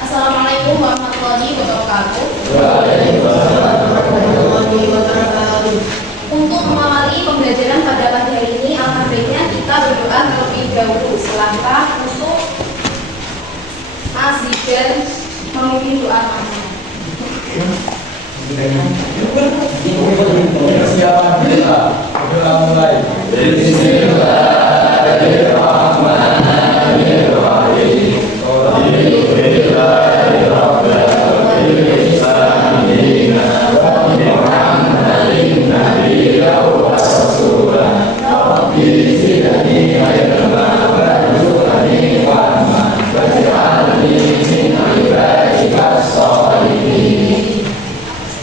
Assalamualaikum warahmatullahi wabarakatuh. Waalaikumsalam warahmatullahi wabarakatuh. Untuk mengawali pembelajaran pada pagi hari ini, alangkah baiknya kita berdoa terlebih dahulu. Silakan untuk Mas Zidan memimpin doa. Siapa kita? Doa mulai. Bismillahirrahmanirrahim.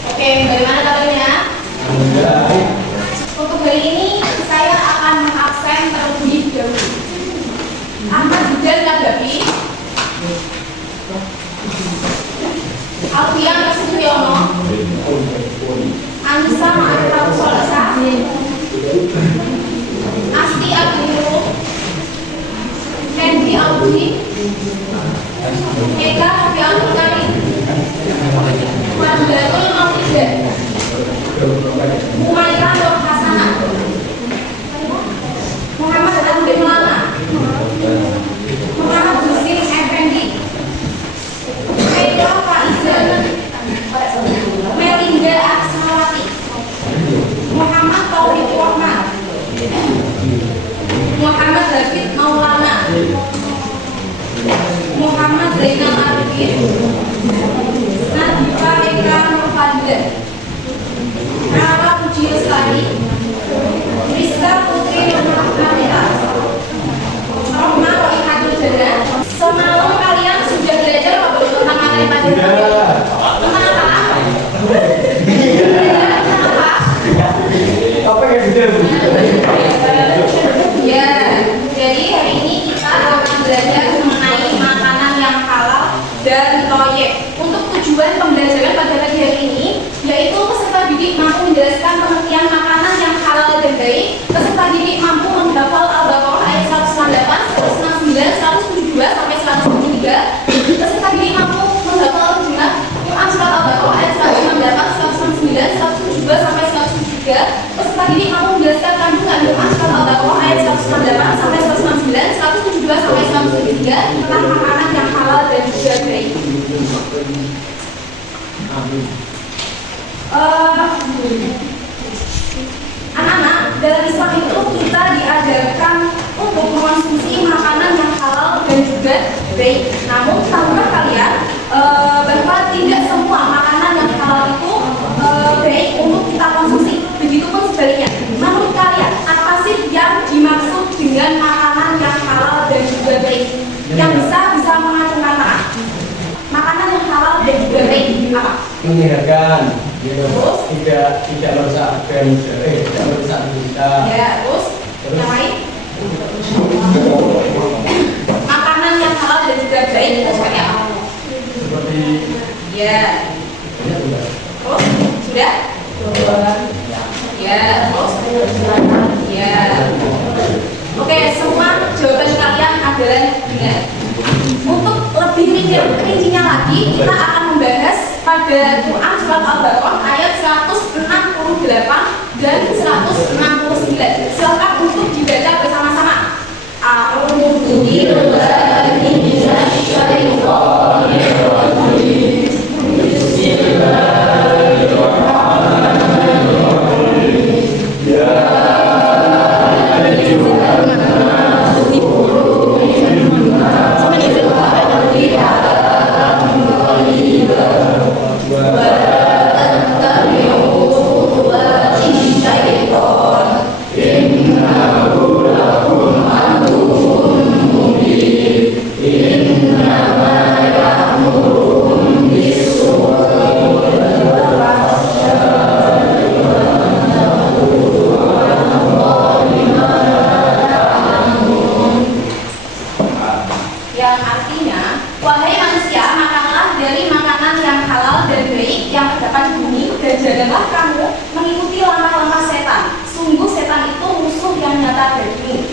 Oke, bagaimana kabarnya? Untuk hari ini saya akan mengabsen terlebih dahulu. Ahmad Zidan Nagabi, Alfian Nasutiono, Anissa Ma'arifah Solasa, Asti Abdul, Henry Audi, Eka Nabi Abdul Karim, Mardatul Maulidah, Mumairah Nur Hasanah, Muhammad Abdul Lana, Muhammad Husin Effendi, Pedro Faizal, Melinda Aksmawati, Muhammad Taufik Rahman, Muhammad David Maulana, Muhammad Zainal Arifin, Nadifa Eka Nurfadila, Rara Puji Lestari, Rizka Putri Nurmahkamila, Rohma Roihatul Jana. Semalam kalian sudah belajar apa belum tentang materi pagi hari? Kenapa? Apa yang kita? Ya, jadi hari ini kita akan belajar mengenai makanan yang halal dan toyib. Untuk tujuan pembelajaran pada pagi hari ini, yaitu peserta didik mampu menjelaskan pengertian makanan yang halal dan baik. Peserta didik mampu menghafal Al-Baqarah ayat 198, 169, 172 sampai 173. Peserta didik mampu menghafal Al-Jumlah Quran surat Al-Baqarah ayat 168, 169, 172 sampai 173. Peserta didik mampu menjelaskan kandungan Quran surat Al-Baqarah ayat 168 sampai 169, 172 sampai 173 tentang makanan yang halal dan juga baik. Anak-anak, dalam Islam itu kita diajarkan untuk mengonsumsi makanan yang halal dan juga baik. Namun, tahukah kalian bahwa tidak semua makanan yang halal itu baik untuk kita konsumsi. Begitupun sebaliknya. Menurut kalian, apa sih yang dimaksud dengan makanan yang halal dan juga baik? Yang bisa mengacungkan tangan. Makanan yang halal dan juga baik apa? Menyehatkan, tidak merusak tidak merusak kita. Ya, terus yang lain? Makanan yang halal dan juga baik itu seperti apa? Seperti Ya. Terus sudah? Ya, terus? Ya. Oke, semua jawaban kalian adalah benar. Untuk lebih rincinya lagi, kita akan membahas pada Quran surat Al-Baqarah ayat 168 dan 169. Silakan untuk dibaca bersama-sama. A'udzu billahi minasy syaithanir rajim. Yang artinya, wahai manusia, makanlah dari makanan yang halal dan baik yang terdapat di bumi, dan janganlah kamu mengikuti langkah-langkah setan. Sungguh setan itu musuh yang nyata bagimu.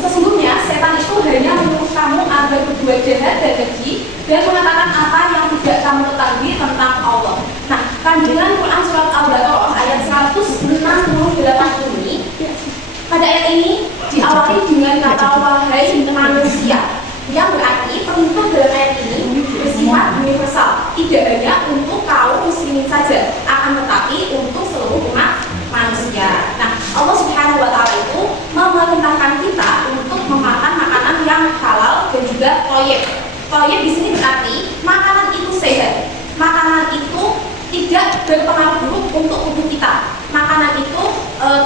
Sesungguhnya setan itu hanya menyuruh kamu agar berbuat jahat dan keji, dan mengatakan apa yang tidak kamu ketahui tentang Allah. Nah, kandungan Quran surat Al-Baqarah ayat 168 ini, pada ayat ini diawali dengan kata wahai manusia, yang berarti perintah dalam ayat ini bersifat universal, tidak hanya untuk kaum muslimin saja, akan tetapi untuk seluruh umat manusia. Nah, Allah Subhanahu wa Ta'ala itu memerintahkan kita untuk memakan makanan yang halal dan juga thayyib. Thayyib di sini berarti makanan itu sehat, makanan itu tidak berpengaruh buruk untuk tubuh kita, makanan itu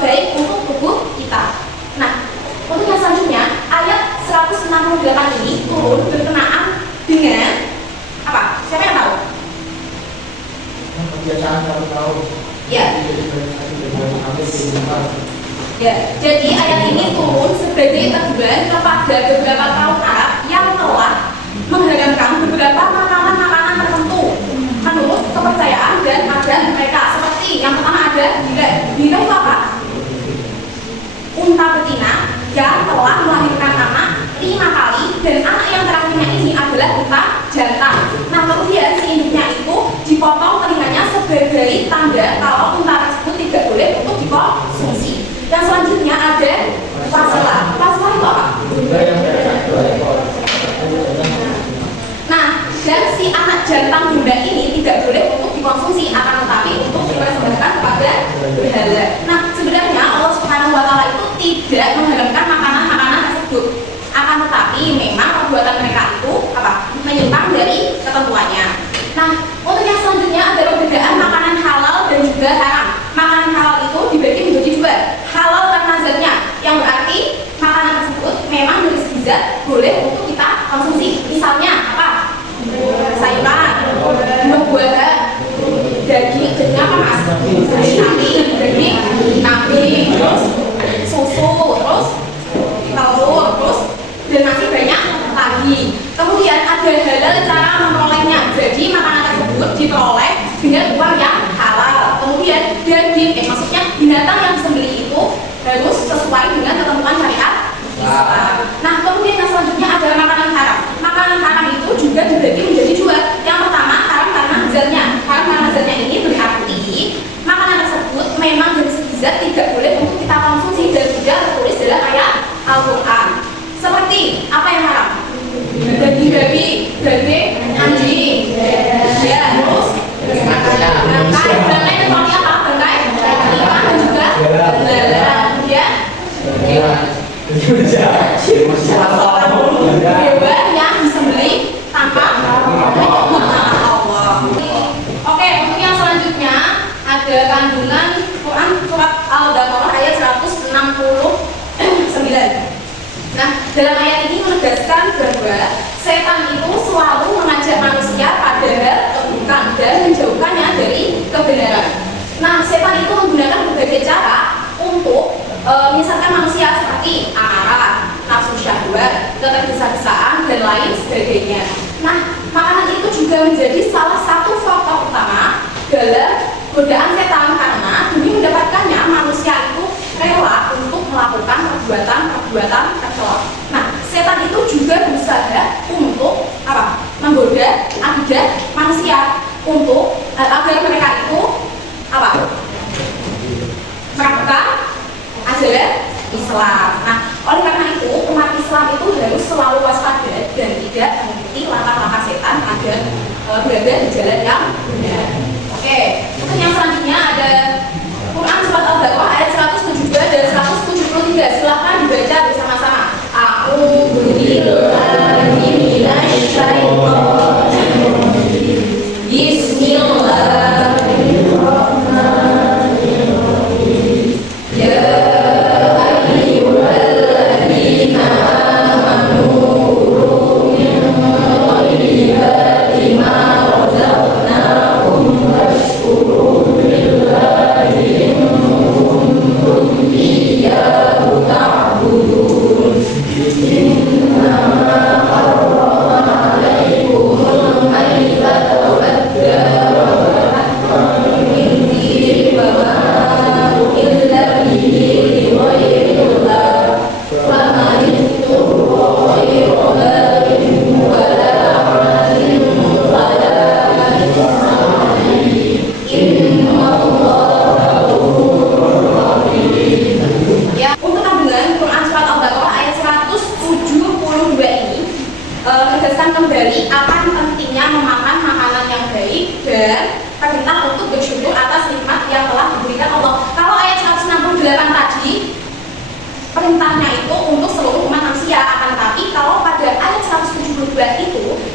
baik untuk tubuh kita. Nah, untuk yang selanjutnya ayat 168 ini turun berkenaan dengan apa? Siapa yang tahu? Kebiasaan kamu tahu. Ya. Ya, jadi ayat ini turun sebagai teguran kepada beberapa kaum Arab yang telah mengharamkan beberapa makanan-makanan tertentu menurut kepercayaan dan adat mereka. Seperti yang pertama ada gila. Gila itu apa? Unta betina yang telah melahirkan anak 5 kali dan anak yang terakhirnya ini adalah unta jantan. Nah, kemudian si induknya itu dipotong telinganya sebagai tanda kalau unta tersebut tidak boleh untuk dikonsumsi. Yang selanjutnya ada pasela. Pasela itu apa? Nah, dan si anak jantan bunda ini tidak boleh untuk dikonsumsi, akan tetapi untuk dipersembahkan kepada berhala. Nah, sebenarnya Allah Subhanahu wa Ta'ala itu tidak mengharamkan makanan-makanan tersebut, akan tetapi memang perbuatan mereka itu apa? Menyimpang dari ketentuannya. Nah, untuk yang selanjutnya ada perbedaan makanan halal dan juga haram. Makanan halal itu dibagi menjadi dua, halal karena zatnya, yang berarti makanan tersebut memang dari segi zat boleh untuk kita konsumsi. Misalnya apa? Sayuran, buah-buahan, daging apa mas? Daging kambing, terus susu, terus telur, terus dan masih banyak lagi. Kemudian ada halal cara memperolehnya. Jadi makanan tersebut diperoleh dengan uang yang halal. Kemudian daging, maksudnya binatang yang disembelih itu harus sesuai dengan ketentuan syariat Islam. Nah, kemudian yang selanjutnya adalah makanan haram. Makanan haram itu juga dibagi menjadi dua. Yang pertama haram karena zatnya. Haram karena zatnya ini berarti makanan tersebut memang dari segi zat tidak boleh untuk kita konsumsi dan sudah tertulis dalam ayat Al-Quran. Seperti apa yang haram? Daging babi, daging anjing, ya, terus bangkai seperti apa? Bangkai ikan dan juga belalang, ya. Hewan yang disembelih tanpa menyebut nama Allah. Oke, untuk yang selanjutnya ada kandungan Quran surat Al-Baqarah ayat 169. Nah, dalam ayat ini menegaskan bahwa setan itu selalu mengajak manusia pada hal keburukan dan menjauhkannya dari kebenaran. Nah, setan itu menggunakan berbagai cara untuk misalkan manusia seperti amarah, nafsu syahwat, ketergesa-gesaan dan lain sebagainya. Nah, makanan itu juga menjadi salah satu faktor utama dalam godaan setan karena demi mendapatkannya manusia itu rela untuk melakukan perbuatan tercela. Nah, setan itu juga berusaha untuk apa? Menggoda akidah manusia untuk agar mereka itu apa? Melakukan ajaran Islam. Nah, oleh karena itu umat Islam itu harus selalu waspada dan tidak mengikuti langkah-langkah setan agar berada di jalan yang benar. Oke, untuk yang selanjutnya ada Quran surat Al-Baqarah ayat 172 dan 173. Silakan dibaca bersama-sama. A'udzu billahi minasy syaithanir rajim. Bismillahirrahmanirrahim. Ya ayyuhalladzina amanu kulu min thayyibati ma razaqnakum washkuru lillahi in kuntum iyyahu ta'budun. Innama harrama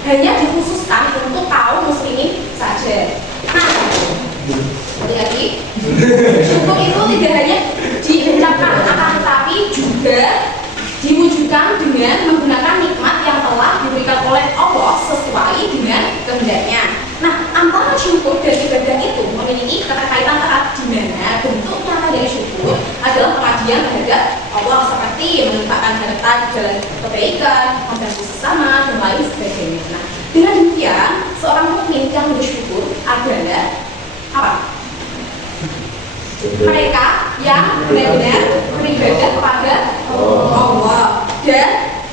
hanya dikhususkan untuk kaum muslimin saja. Nah, lagi syukur itu tidak hanya diucapkan, akan tetapi juga diwujudkan dengan menggunakan nikmat yang telah diberikan oleh Allah sesuai dengan kehendaknya. Nah, antara syukur dan ibadah itu memiliki keterkaitan erat di mana bentuk nyata dari syukur adalah pengabdian terhadap Allah seperti melimpahkan harta di jalan kebaikan, membantu sesama, dan lain sebagainya. Nah, dengan demikian, seorang mukmin yang bersyukur adalah apa? Mereka yang benar-benar beribadah kepada Allah dan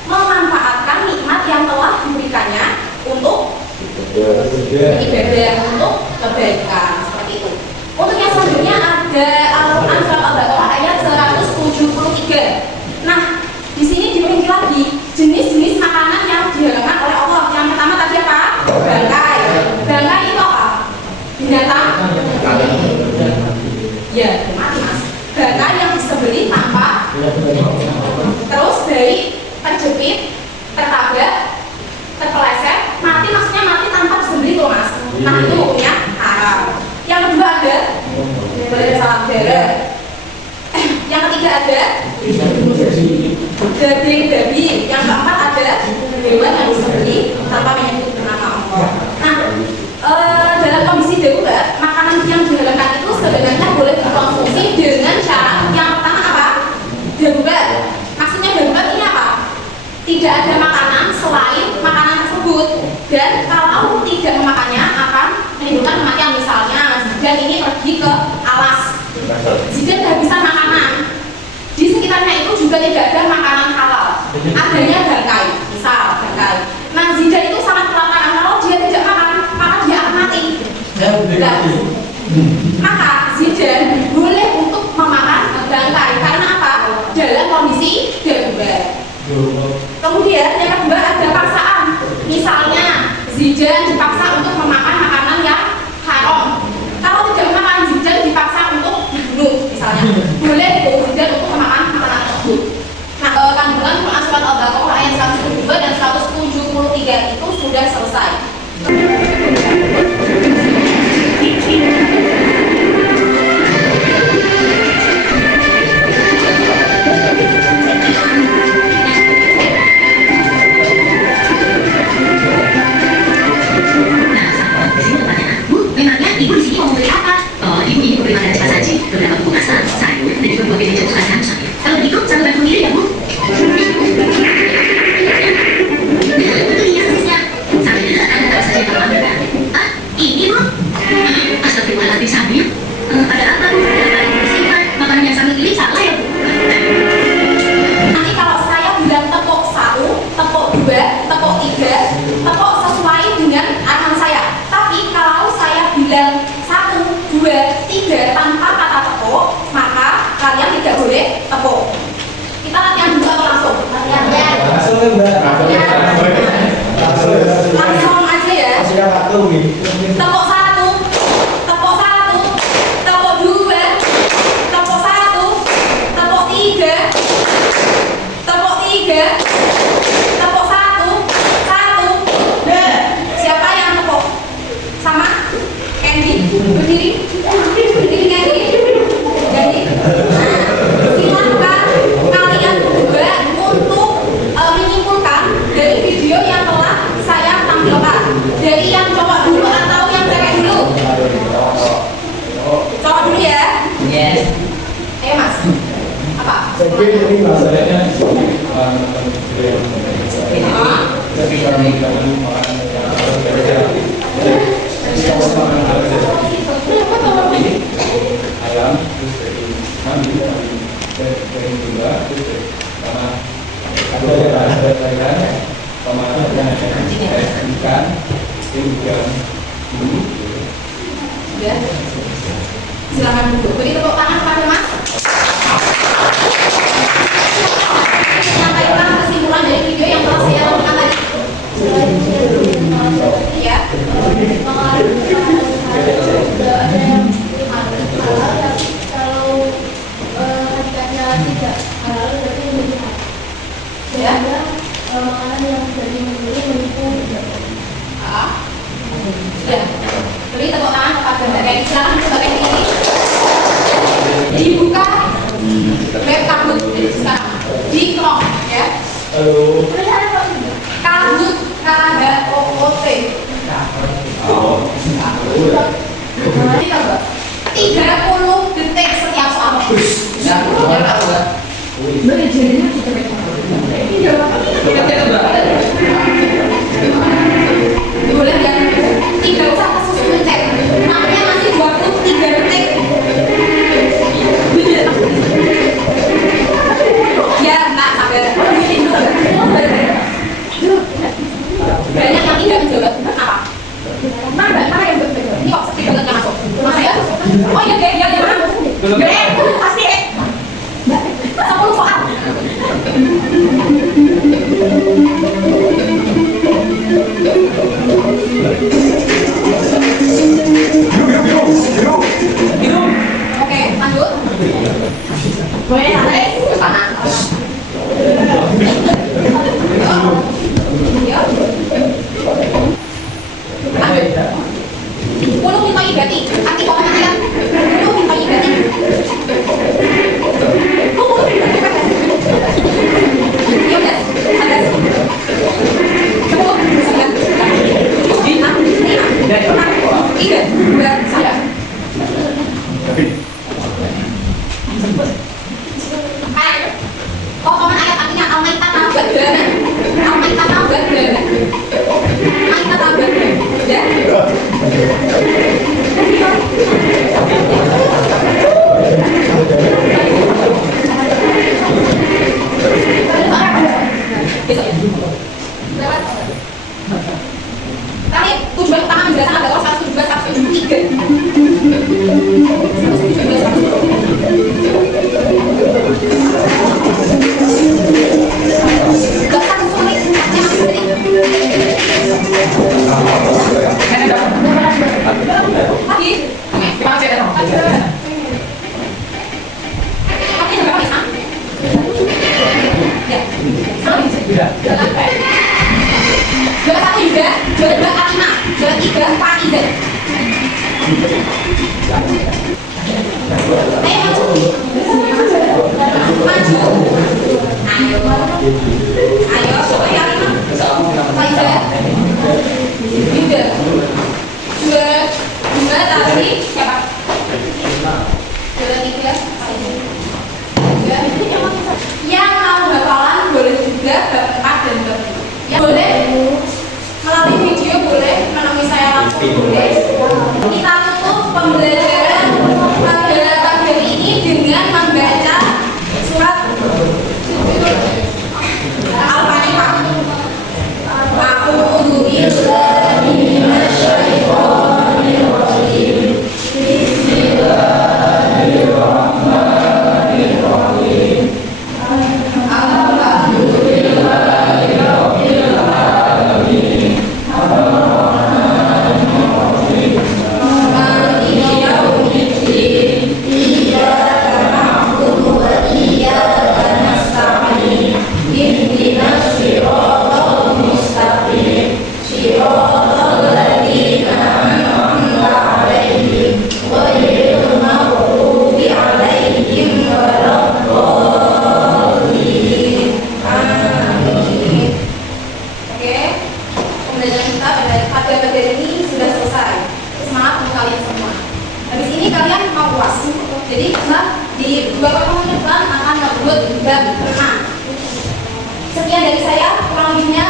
memanfaatkan nikmat yang telah diberikannya untuk ibadah, untuk kebaikan, seperti itu. Untuk yang selanjutnya ada Al-Quran surat Al-Baqarah ayat 173. Nah, di sini dirinci lagi jenis-jenis makanan yang dihalalkan oleh Allah. Yang pertama tadi apa? Bangkai. Bangkai itu apa? Binatang? Ya, mati mas. Bangkai yang disembelih tanpa terus dari terjepit, tertabrak, terpeleset, mati maksudnya mati tanpa disembelih tuh mas. Nah itu hukumnya haram. Yang kedua ada salam darah. Yang ketiga ada daging babi. Yang keempat ada hewan yang disembelih tanpa menyebut nama Allah. Nah, dalam kondisi darurat, makanan yang dihalalkan itu sebenarnya boleh dikonsumsi dengan syarat yang pertama apa? Darurat. Maksudnya darurat ini apa? Tidak ada makanan selain makanan tersebut, dan kalau tidak memakannya akan menimbulkan kematian. Misalnya Zidan ini pergi ke alas, Zidan kehabisan makanan, di sekitarnya itu juga tidak ada makanan halal, adanya bangkai, misal bangkai. Nah Zidan itu sangat kelaparan, kalau dia tidak makan maka dia akan mati. Maka Zidan boleh untuk memakan bangkai karena apa? Dalam kondisi darurat. Kemudian yang kedua ada paksaan. Misalnya Zidan dipaksa untuk memakan makanan yang haram. Kalau tidak memakan, Zidan dipaksa untuk dibunuh misalnya. Boleh Zidan untuk memakan makanan tersebut. Nah, kandungan Quran surat Al-Baqarah ayat 172 dan 173 itu sudah selesai. Ibu di sini mau membeli apa? Oh, ibu ini membeli makanan cepat saji, beberapa bubuk masak, sayur, dan juga buah beda untuk anak-anak. Kalau begitu, satu bantu diri ya, Bu. Nah, itu dia sisnya. Sambil datang apa saja yang kamu ambilkan? Ah, ini, Bu. Astagfirullahaladzim, Sambil. Ada apa, Bu? Daripada dibersihkan, makanan yang Sambil pilih salah ya, Bu? Nanti kalau saya bilang tepuk 1, tepuk 2, tepuk 3, tepuk sesuai dengan arahan saya. Tapi kalau saya bilang 1, 2, 3 tanpa kata tepuk, maka kalian tidak boleh tepuk. Kita latihan dulu atau langsung? Latihan ya. Langsung aja ya. Tepuk 1, tepuk 1, tepuk 2, tepuk 1, tepuk 3, tepuk 3, tepuk 1, 1. Siapa yang tepuk? Sama Candy, berdiri Candy. Jadi silakan kalian berdua untuk menyimpulkan dari video yang telah saya tampilkan. Dari yang cowok dulu atau yang cewek dulu? Cowok dulu ya. Yes. Ayo mas. Apa? Ayam, terus dari mandi, dari gula, terus dari sama ada sama ikan, ikan bumbu. Ya. Silakan duduk. Beri tepuk tangan kepada mas. Menyampaikan kesimpulan dari video yang telah saya lakukan tadi. Ya. Kalau harganya tidak halal berarti lebih halal. Ya. Makanan yang dari membeli menipu Beri tepuk tangan kepada Mbak Kenny. Silakan Mbak Kenny ini dibuka web kabut sekarang di Chrome ya. Halo. Kabut KHOOT. Ini coba 30 detik setiap soal. Boleh ya, tidak usah kasus pencet. Makanya masih 23 detik. Ya, Mbak, sabar. Banyak yang tidak menjawab. Apa? Mana yang betul? Ini kok sepi banget nggak masuk? Masa ya? Oh iya, ya. Pasti. 10 soal. Oke, lanjut. Boleh santai ke sana. Ya. Puluh minta ibati. Arti kok nanti kan? Puluh minta ibati. Ya udah, ada. 10, 9, 8, 7, 6, 5, 4, 3, 2, 1. Potongan ayat artinya Al-Maidah tablet bener. Al-Maidah tablet bener. Al-Maidah tablet bener. Ya. Tadi tujuan utama menjelaskan ada orang 6. Sekian dari saya, kurang lebihnya